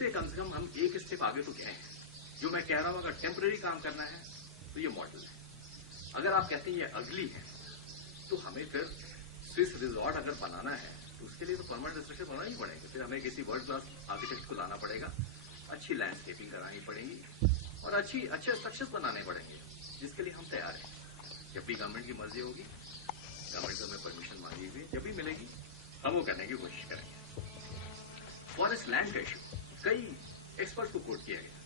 कम से कम हम एक स्टेप आगे तो गए हैं। जो मैं कह रहा हूं, अगर टेम्पररी काम करना है तो ये मॉडल है। अगर आप कहते हैं ये अगली है तो हमें फिर स्विस रिजॉर्ट अगर बनाना है तो उसके लिए तो परमानेंट स्ट्रक्चर बनाना ही पड़ेगा। फिर हमें किसी वर्ल्ड क्लास आर्किटेक्ट को लाना पड़ेगा, अच्छी लैंडस्केपिंग करानी पड़ेगी और अच्छे स्ट्रक्चर्स बनाने पड़ेंगे, जिसके लिए हम तैयार हैं। जब भी गवर्नमेंट की मर्जी होगी, गवर्नमेंट से हमें परमिशन मांगी हुई जब भी मिलेगी हम वो करने की कोशिश करेंगे। फॉरेस्ट लैंड का इशू कई एक्सपर्ट्स को कोट किया गया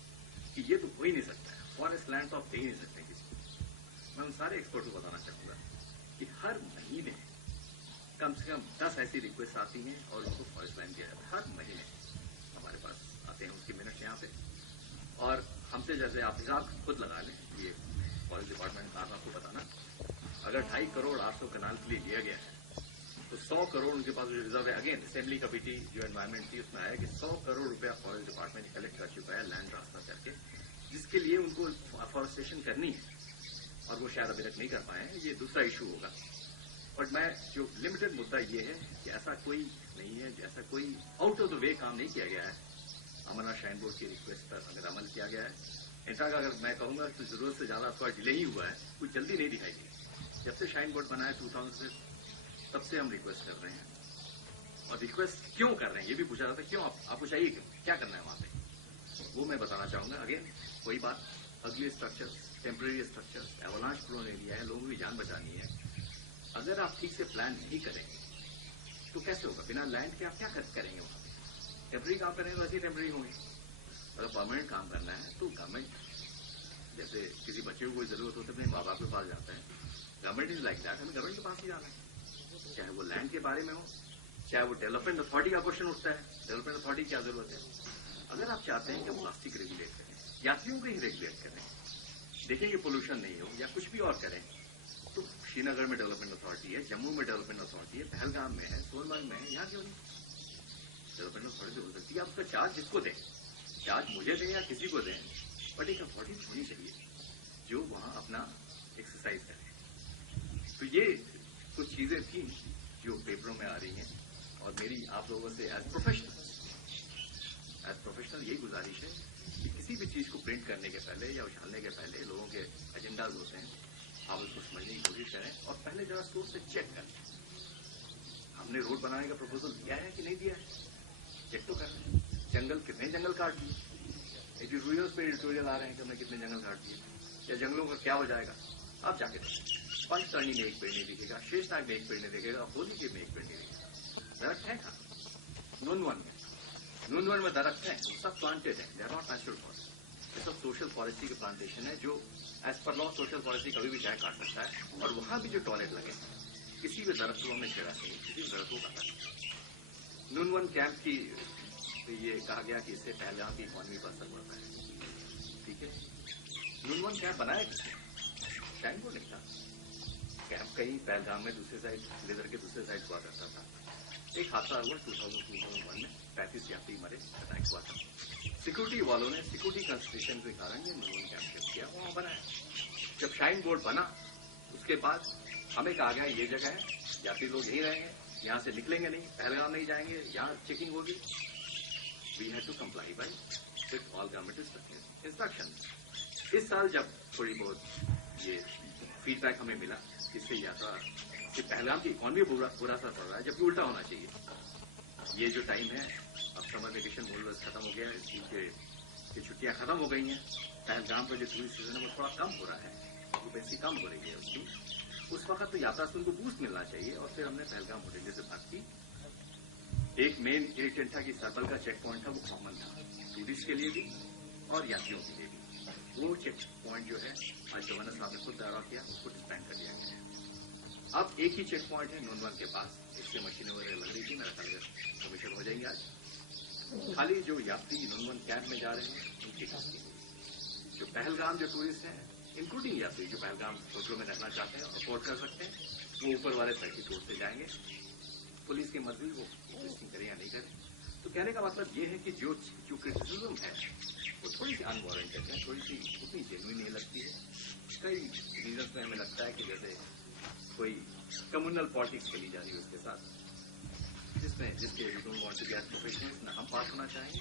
कि ये तो हो ही नहीं सकता है, फॉरेस्ट लैंड तो आप दे ही नहीं सकते किसी को। मैं उन सारे एक्सपर्ट को बताना चाहूंगा कि हर महीने कम से कम 10 ऐसी रिक्वेस्ट आती हैं और उनको फॉरेस्ट लैंड दिया जाता है। हर महीने हमारे पास आते हैं उसके मिनट यहाँ पे, और हमसे जैसे आप हिसाब खुद लगा लें, ये फॉरेस्ट डिपार्टमेंट का आपको बताना, अगर 2.5 करोड़ 800 कनाल के लिए लिया गया है तो 100 करोड़ उनके पास जो रिजर्व है, अगेन असेंबली कमेटी जो एनवायरमेंट थी उसमें आया कि 100 करोड़ रुपया फॉरेस्ट डिपार्टमेंट कलेक्ट कर चुका है लैंड ट्रांसफर करके, जिसके लिए उनको फॉरेस्टेशन करनी है और वो शायद अभी तक नहीं कर पाए हैं। ये दूसरा इशू होगा। बट मैं जो लिमिटेड मुद्दा ये है कि ऐसा कोई नहीं है, ऐसा कोई आउट ऑफ द वे काम नहीं किया गया है। अमरनाथ श्राइन बोर्ड की रिक्वेस्ट पर अगर अमल किया गया है, इनफैक्ट अगर मैं कहूंगा तो जरूरत से ज्यादा थोड़ा डिले ही हुआ है, कुछ जल्दी नहीं दिखाई दी। जब से श्राइन बोर्ड बना है 2000 से, तब से हम रिक्वेस्ट कर रहे हैं। और रिक्वेस्ट क्यों कर रहे हैं ये भी पूछा जाता है, क्यों आपको चाहिए, क्यों, क्या करना है वहां पे, वो मैं बताना चाहूंगा। अगेन वही बात, अगले structure, temporary structure, avalanche prone area है, लोगों की जान बचानी है। अगर आप ठीक से प्लान नहीं करेंगे तो कैसे होगा? बिना लैंड के आप क्या करेंगे वहां पे? टेम्पररी काम करेंगे तो ऐसे ही टेम्पररी होंगे। अगर परमानेंट काम करना है तो गवर्नमेंट, जैसे किसी बच्चे को कोई जरूरत होती है अपने माँ बाप के पास जाता है, गवर्नमेंट इज लाइक दैट, हमें गवर्नमेंट के पास ही जाना है। चाहे वो लैंड के बारे में हो, चाहे वो डेवलपमेंट अथॉरिटी का क्वेश्चन उठता है, डेवलपमेंट अथॉरिटी क्या जरूरत है? अगर आप चाहते हैं कि प्लास्टिक रेगुलेट करें, यात्रियों को ही रेगुलेट करें, देखें कि पोल्यूशन नहीं हो या कुछ भी और करें, तो श्रीनगर में डेवलपमेंट अथॉरिटी है, जम्मू में डेवलपमेंट अथॉरिटी है, पहलगाम में है, सोनमर्ग में है, यहाँ क्यों नहीं? डेवलपमेंट अथॉरिटी हो सकती है। आप उसका चार्ज जिसको दें, चार्ज मुझे दें या किसी को दें, बट एक अथॉरिटी होनी चाहिए जो वहां अपना एक्सरसाइज करे। तो ये कुछ चीजें थी जो पेपरों में आ रही हैं, और मेरी आप लोगों से एज प्रोफेशनल यही गुजारिश है कि किसी भी चीज को प्रिंट करने के पहले या उछालने के पहले लोगों के एजेंडाज होते हैं, आप उसको समझने की कोशिश करें और पहले जरा सोच से चेक करें, हमने रोड बनाने का प्रपोजल दिया है कि नहीं दिया है, चेक तो करें। जंगल, कितने जंगल काट दिए, एडिटोरियल्स पे एडिटोरियल आ रहे हैं कि हमने कितने जंगल काट दिए, या जंगलों का क्या हो जाएगा? आप जाके पंचतरणी में एक पेड़ नहीं दिखेगा, शेषनाग में एक पेड़ नहीं दिखेगा, होली के में एक पेड़ नहीं दिखेगा। दरख्त है कहाँ? नूनवन में दरख्त है, सब प्लांटेड है, they are not natural forest. ये सब सोशल फॉरेस्ट्री के प्लांटेशन है जो as per law social forestry कभी भी चाहे काट सकता है। और वहां भी जो टॉयलेट लगे, किसी भी दरख्तों में छेड़ा नहीं, किसी भी दरख्त को काटा नहीं। नूनवन कैंप की ये कहा गया कि इससे पहलगाम की इकॉनमी पर असर पड़ता है, ठीक है। नूनवन कैंप बनाया किसने? श्राइन बोर्ड नहीं था। कैंप कहीं पहलगाम में दूसरे साइड, लेदर के दूसरे साइड हुआ करता था। एक हादसा हुआ 2001 में, 35 यात्री मरे, अटैक हुआ था। सिक्योरिटी वालों ने सिक्योरिटी कंसिडरेशन के कारण ये नूनवन कैंप शिफ्ट किया, वहां बनाया। जब श्राइन बोर्ड बना उसके बाद हमें कहा गया ये जगह है, यात्री लोग यहीं रहेंगे, यहां से निकलेंगे नहीं, पहलगाम नहीं जाएंगे, यहां चेकिंग होगी। We had to comply by with all government instructions. इस साल जब थोड़ी बहुत ये फीडबैक हमें मिला, इससे यात्रा कि पहलगाम की इकॉनमी बुरा असर पड़ रहा है, जबकि उल्टा होना चाहिए। ये जो टाइम है, अब समर वेकेशन मोरलेस खत्म हो गया है, स्कूल की छुट्टियां खत्म हो गई हैं, पहलगाम का जो टूरिस्ट सीजन है वो थोड़ा कम हो रहा है, ऑक्यूपेंसी कम हो रही है उसकी। उस वक्त तो यात्रा से उनको बूस्ट मिलना चाहिए, और फिर हमने पहलगाम होटल से बात की। एक मेन इरिटेंट था कि सर्कल का चेक पॉइंट था वो कॉमन था, टूरिस्ट के लिए भी और यात्रियों के लिए भी। वो चेक पॉइंट जो है आज गवर्नर साहब ने खुद दावा किया, उसको डिस्बैंड कर दिया गया है। अब एक ही चेक पॉइंट है नूनवन के पास, इससे मशीनें वगैरह लग रही थी, मेरा ख्याल कमीशन हो जाएंगे आज। खाली जो यात्री नूनवन कैंप में जा रहे हैं उनकी गिनती, जो पहलगाम जो टूरिस्ट हैं, इंक्लूडिंग यात्री जो पहलगाम होटलों में रहना चाहते हैं, अफोर्ड कर सकते हैं, वो ऊपर वाले सर्किट रोड से जाएंगे। पुलिस की मर्जी वो टेस्टिंग करें या नहीं करें। तो कहने का मतलब ये है कि जो क्रिटिसिज्म है वो थोड़ी सी अनवारंटेड है, थोड़ी सी उतनी जेन्युइन नहीं लगती है। कई रीजन में हमें लगता है कि जैसे कोई कम्युनल पॉलिटिक्स चली जा रही है उसके साथ, जिसके प्रोफेशनल्स ना हम पास होना चाहेंगे।